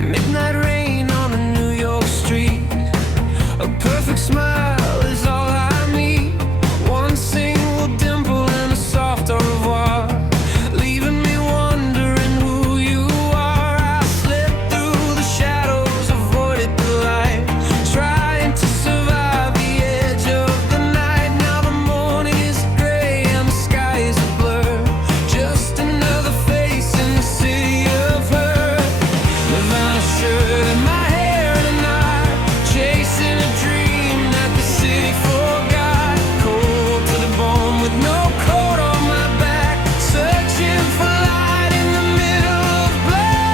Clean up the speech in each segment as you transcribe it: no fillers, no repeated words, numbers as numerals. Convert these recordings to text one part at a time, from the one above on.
Midnight rain on a New York street. A perfect smile is all I need. One single dimple and a soft au revoir, leaving me wondering who you are. I slipped through the shadows, avoided the light, trying to survive the edge of the night. Now the morning is gray and the sky is a blur, just another face in the city of hurt. Nirvana shirt in my hair tonight, chasing a dream that the city forgot. Cold to the bone with no coat on my back, searching for light in the middle of black.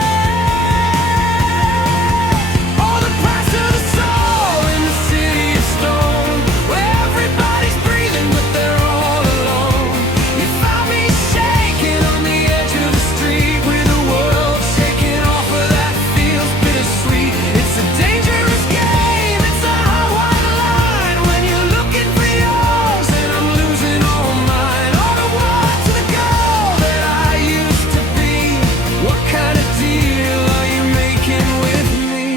Oh, the price of the soul in the city of stone, where everybody's breathing but they're all alone. You found me shaking on the edge of the street, with the world shaking off of that feels bittersweet. It's a dangerous game, it's a hard white line, when you're looking for yours and I'm losing all mine. All the war to the girl that I used to be. What kind of deal are you making with me?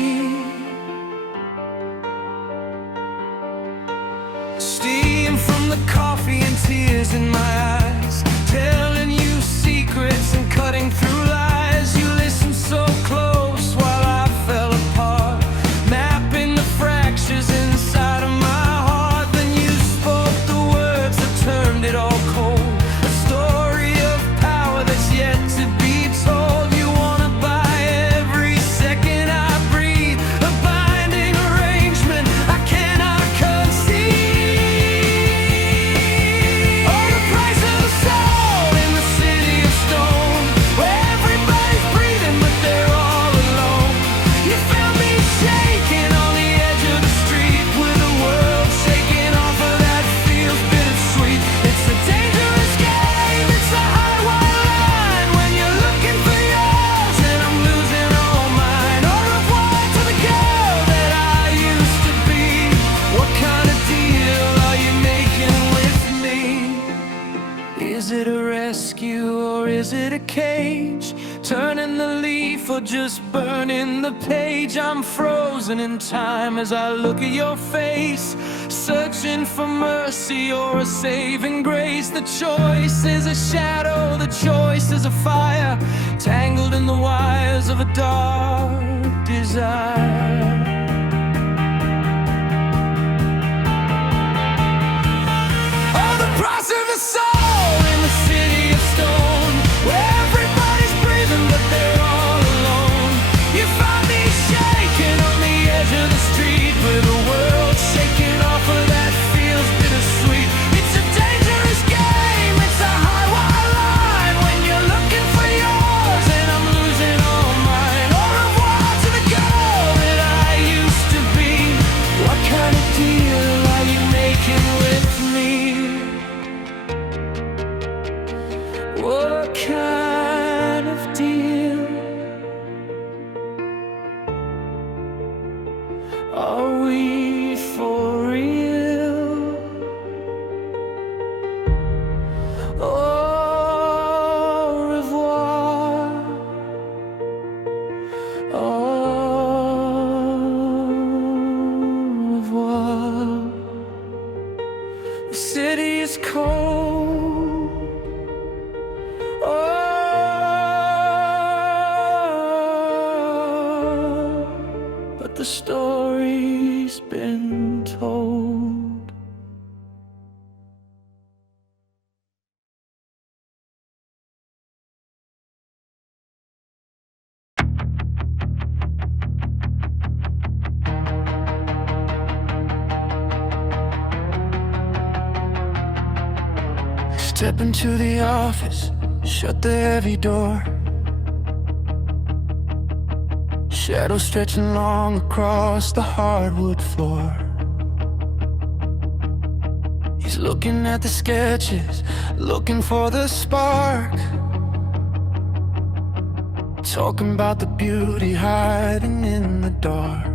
Steam from the coffee and tears in my eyes, telling you secrets and cutting through lies. You listened so close while I fell apart, mapping the fractures inside of my heart. Then you spoke the words that turned it all cold, a story of power that's yet to be told. You wanna buy every second I breathe, a binding arrangement I cannot conceive. Oh, the price of the soul in the city of stone, where everybody's breathing but they're all alone. You found me shaking on the edge of the street, with the world shaking off of that feels bittersweet. It's a dangerous game, it's a high white line, when you're looking for yours and I'm losing all mine. Au revoir to the girl that I used to be. What kind of deal are you making with me? Is it a rescue or is it a cage? Turning the leaf or just burning the page? I'm frozen in time as I look at your face, searching for mercy or a saving grace. The choice is a shadow, the choice is a fire, tangled in the wires of a dark desire. Oh, the price of a soul in the city of stone, where everybody's breathing but they're all alone. You find me shaking on the edge of the street, with the world shaking off of that feels bittersweet. It's a dangerous game, it's a high white line, when you're looking for yours and I'm losing all mine. Au revoir to the girl that I used to be. What kind of deal are you making with me? What kind of deal are we for real? Au revoir. Au revoir. The city is cold. Oh, but the story's been told. Step into the office, shut the heavy door. Shadows stretching long across the hardwood floor. He's looking at the sketches, looking for the spark, talking about the beauty hiding in the dark.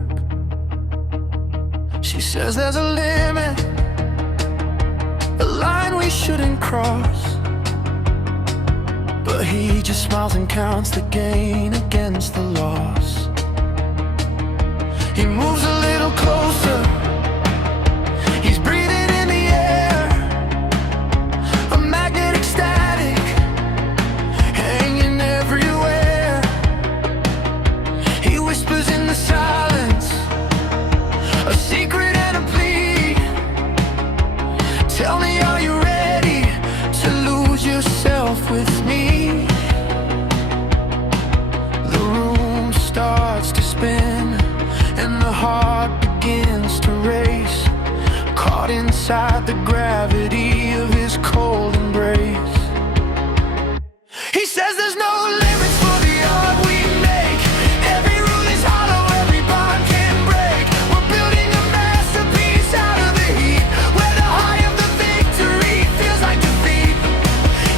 She says there's a limit, a line we shouldn't cross, but he just smiles and counts the gain against the loss. He moves a little closer. He's breathing in the air, a magnetic static hanging everywhere. He whispers in the silence, a secret and a plea. Tell me, are you ready to lose yourself with me? The room starts to spin and the heart begins to race, caught inside the gravity of his cold embrace. He says there's no limits for the art we make. Every rule is hollow, every bond can break. We're building a masterpiece out of the heat, where the high of the victory feels like defeat.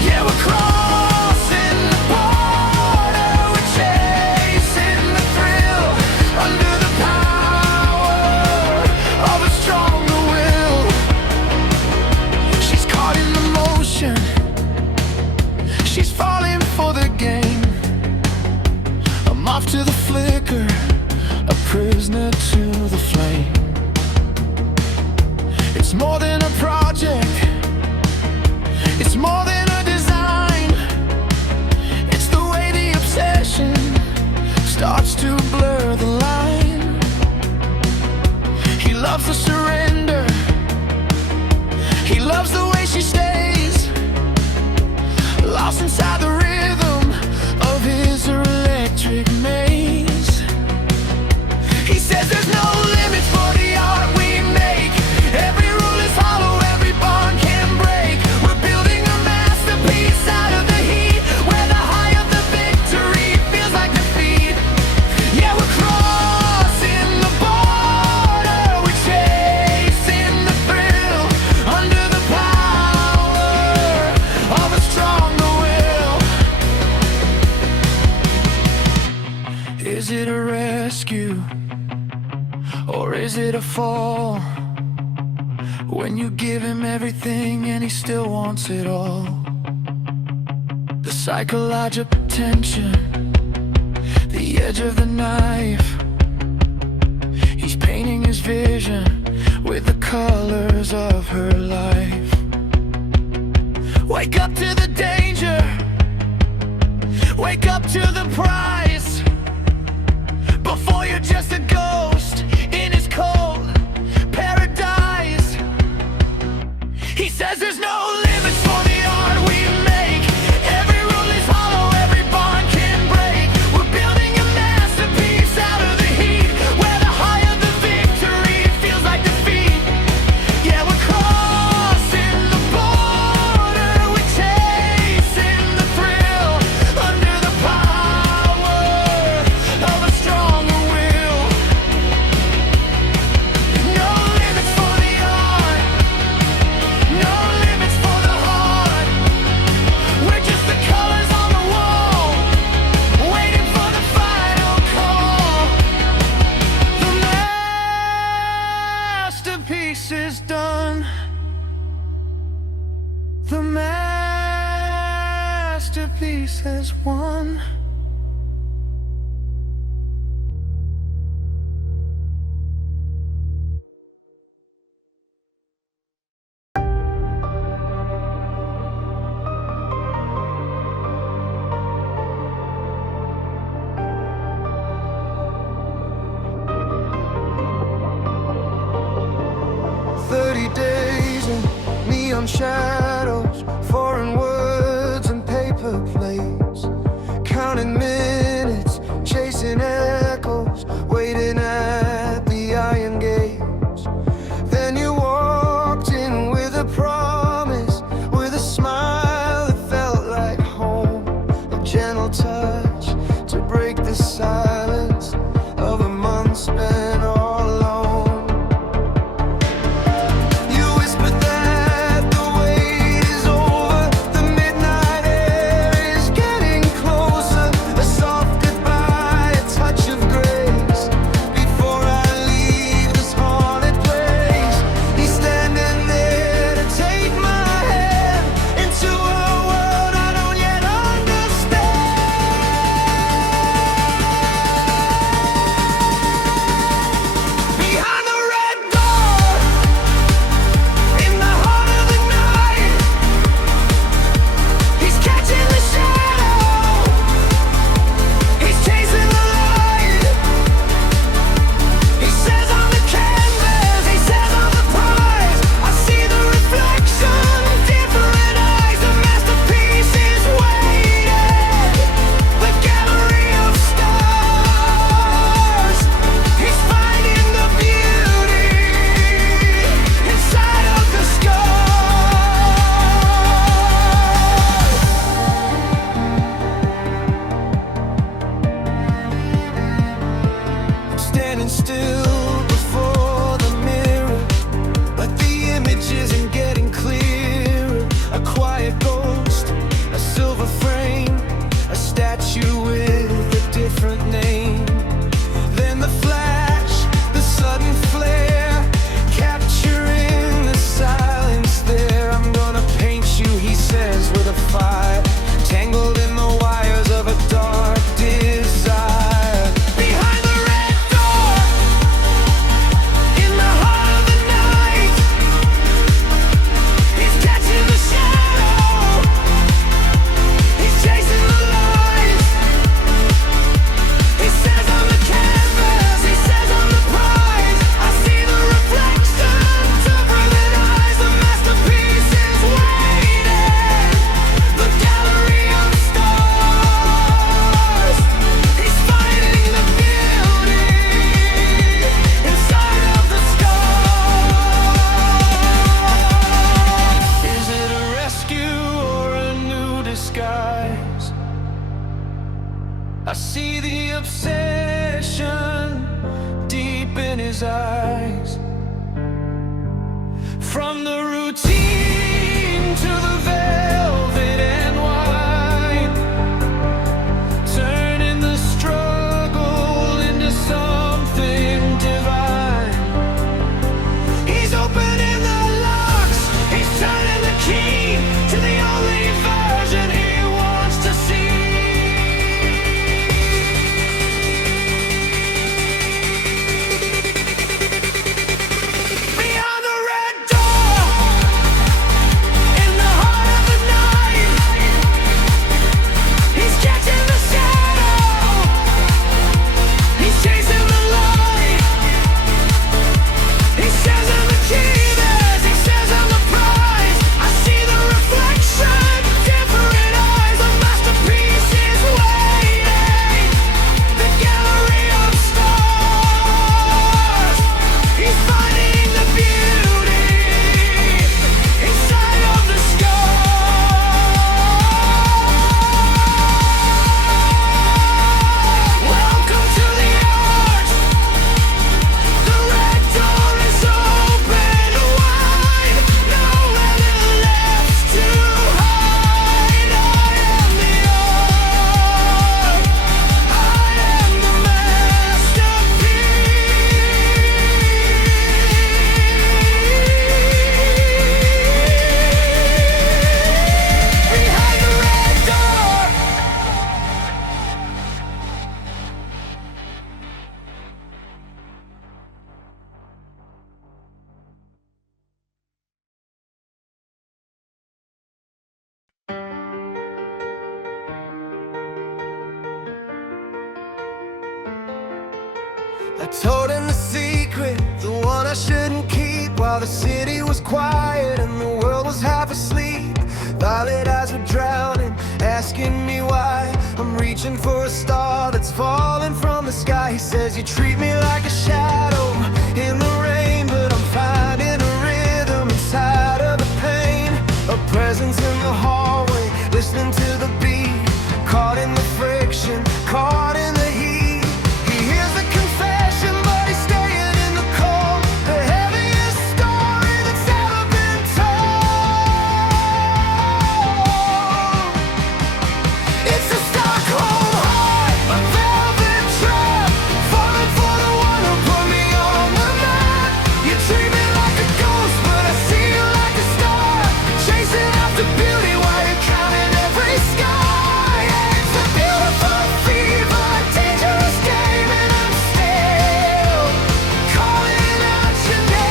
Yeah, we're crossing the border, we're chasing the thrill, under the power of a stronger will. She's caught in the motion, she's falling for the game. I'm off to the flicker, a prisoner to the flame. It's more than a project, it's more than a design. It's the way the obsession starts to blur the line. He loves the surrender, he loves the way she stays, lost inside the rhythm of his electric maze. He says there's no limits for the art we make. Every rule is hollow, every bond can break. We're building a masterpiece out of the heat, where the high of the victory feels like defeat. Yeah, we're crossing the border, we're chasing the thrill, under the power of a stronger will. Is it a rescue, or is it a fall? When you give him everything and he still wants it all. The psychological tension, the edge of the knife. He's painting his vision with the colors of her life. Wake up to the danger, wake up to the prize, before you're just a ghost in his cold paradise. He says there's no limits for the art we make. Every rule is hollow, every bond can break. We're building a masterpiece out of the heat, where the high of the victory feels like defeat. Yeah, we're crossing the border, we're chasing the thrill, under the power of a stronger will. No limits for the art, no limits for the heart. We're just the colors on the wall, waiting for the final call. The masterpiece is done. The masterpiece has won. Neon shadows, foreign words and paper plates, counting minutes, chasing echoes, waiting at the iron gates. Then you walked in with a promise, with a smile that felt like home, a gentle touch to break the silence of a month spent all alone. You whispered that the way obsession deep in his eyes. From the routine to the velvet and wine, turning the struggle into something divine. He's opening the locks, he's turning the key to the only version he wants to see. Beyond the red door, in the heart of the night, he's catching the shadow, he's chasing the light. He says I'm the keyless, he says I'm the prize. I see the reflection, different eyes. A masterpiece is waiting, the gallery of stars. He's finding the beauty inside of the sky. Welcome to the arch. The red door is open wide, nowhere left to hide. I am the art, I am the masterpiece. Behind the red door. I told him the secret, the one I shouldn't keep, while the city was quiet and the world was half asleep. Violet eyes were drowning, asking me why I'm reaching for a star that's falling from the sky. He says you treat me like a shadow in the rain, but I'm finding a rhythm inside of the pain. A presence in the hallway, listening to the beat, caught in the friction, caught in the heat. He hears the confession, but he's staying in the cold. The heaviest story that's ever been told. It's a Stockholm Heart, a velvet trap, falling for the one who put me on the map. You treat me like a ghost, but I see you like a star, chasing after beauty while you're counting every sky. It's a beautiful fever, dangerous game, and I'm still calling out your name.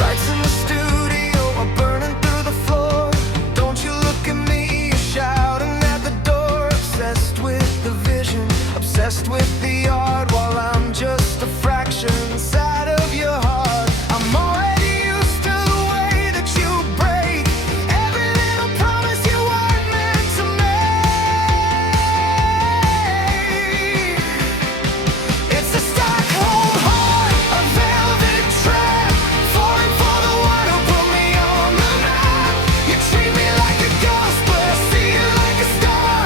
Lights in the studio are burning through the floor. Don't you look at me, you're shouting at the door. Obsessed with the vision, obsessed with the art, while I'm just a fraction inside of your heart. I'm already used to the way that you break every little promise you weren't meant to make. It's a Stockholm Heart, a velvet trap, falling for the one who put me on the map. You treat me like a ghost, but I see you like a star,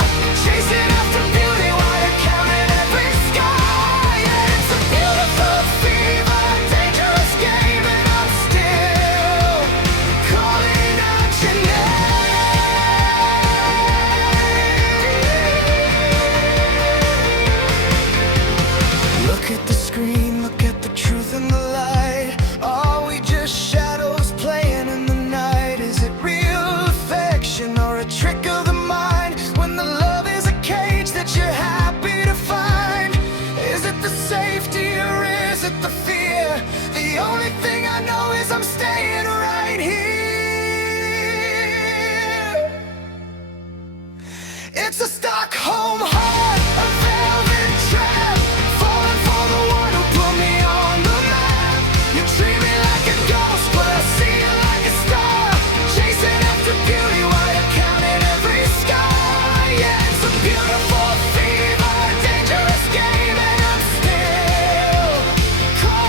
chasing after beauty while you're counting every sky. It's a beautiful fever, dangerous game, and I'm still calling out your name. Look at the screen, look at the truth in the light. Are we just shadows playing in the night? Is it real affection or a trick of the mind? When the love is a cage that you're happy to find, is it the safety or is it the fear? The only thing I know is I'm staying right here. It's a Stockholm Heart, a velvet trap, falling for the one who put me on the map. You treat me like a ghost, but I see you like a star, chasing after beauty while you're counting every sky. Yeah, it's a beautiful fever, dangerous game, and I'm still calling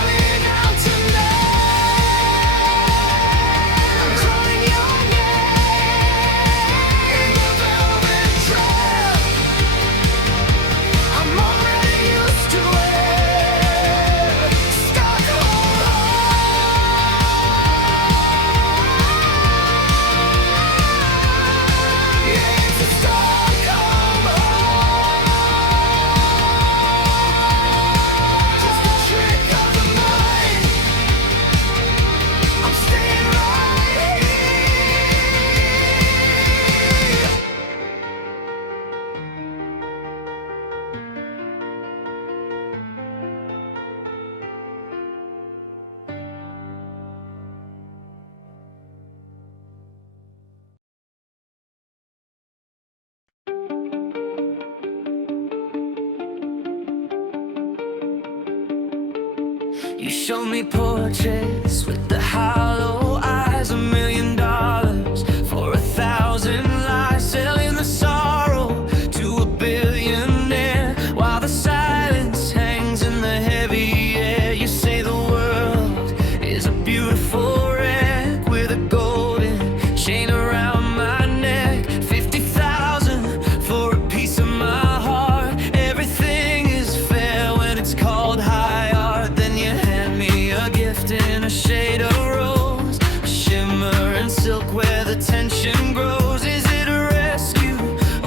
You showed me portraits with the hollow eyes, $1,000,000 for 1,000 lies, selling the sorrow to a billionaire, while the silence hangs in the heavy air. You say the world is a beautiful wreck with a golden chain around my neck, 50,000 for a piece of my heart. Everything is fair when it's called high art. Then you hand me a gift in a shade of rose, a shimmer and silk where the tension grows. Is it a rescue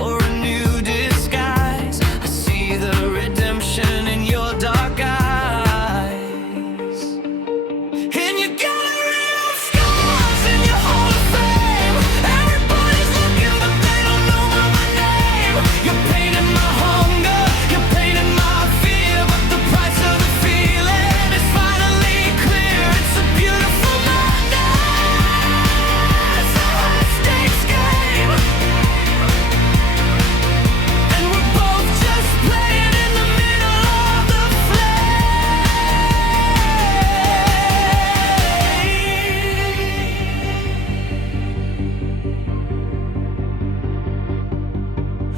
or a new disguise? I see the redemption in your dark eyes. In your gallery of scars, in your hall of fame, everybody's looking but they don't know my name. You're painting my hunger, you're painting my fear, but the price of the feeling is finally clear. It's a beautiful madness, a high-stakes game, and we're both just playing in the middle of the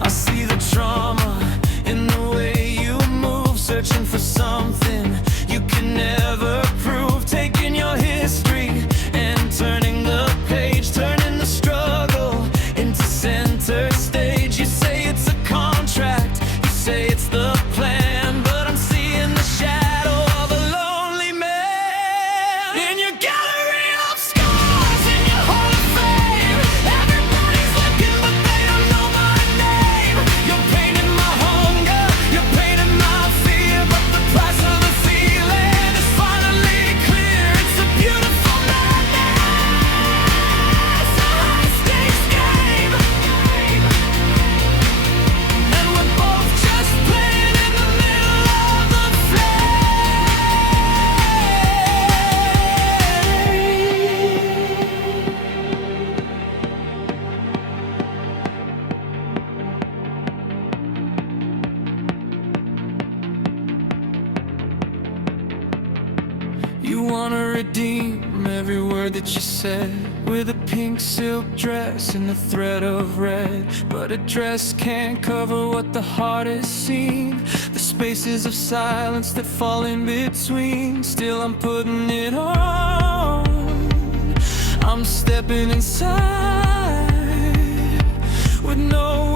I see the trauma in the way you move, searching for something you can never prove, taking your history and turning the page, turning the struggle into center stage. You say it's a contract, you say it's the plan, but I'm seeing the shadow of a lonely man. In your gallery of scars, in your hall of fame, everybody's looking but they don't know my name. You're painting my hunger, you're painting my fear, but the price of the feeling is finally clear. It's a beautiful madness, a high-stakes game, and we're both just playing in the middle of the You wanna redeem every word that you said with a pink silk dress and a thread of red, but a dress can't cover what the heart has seen, the spaces of silence that fall in between. Still I'm putting it on, I'm stepping inside with no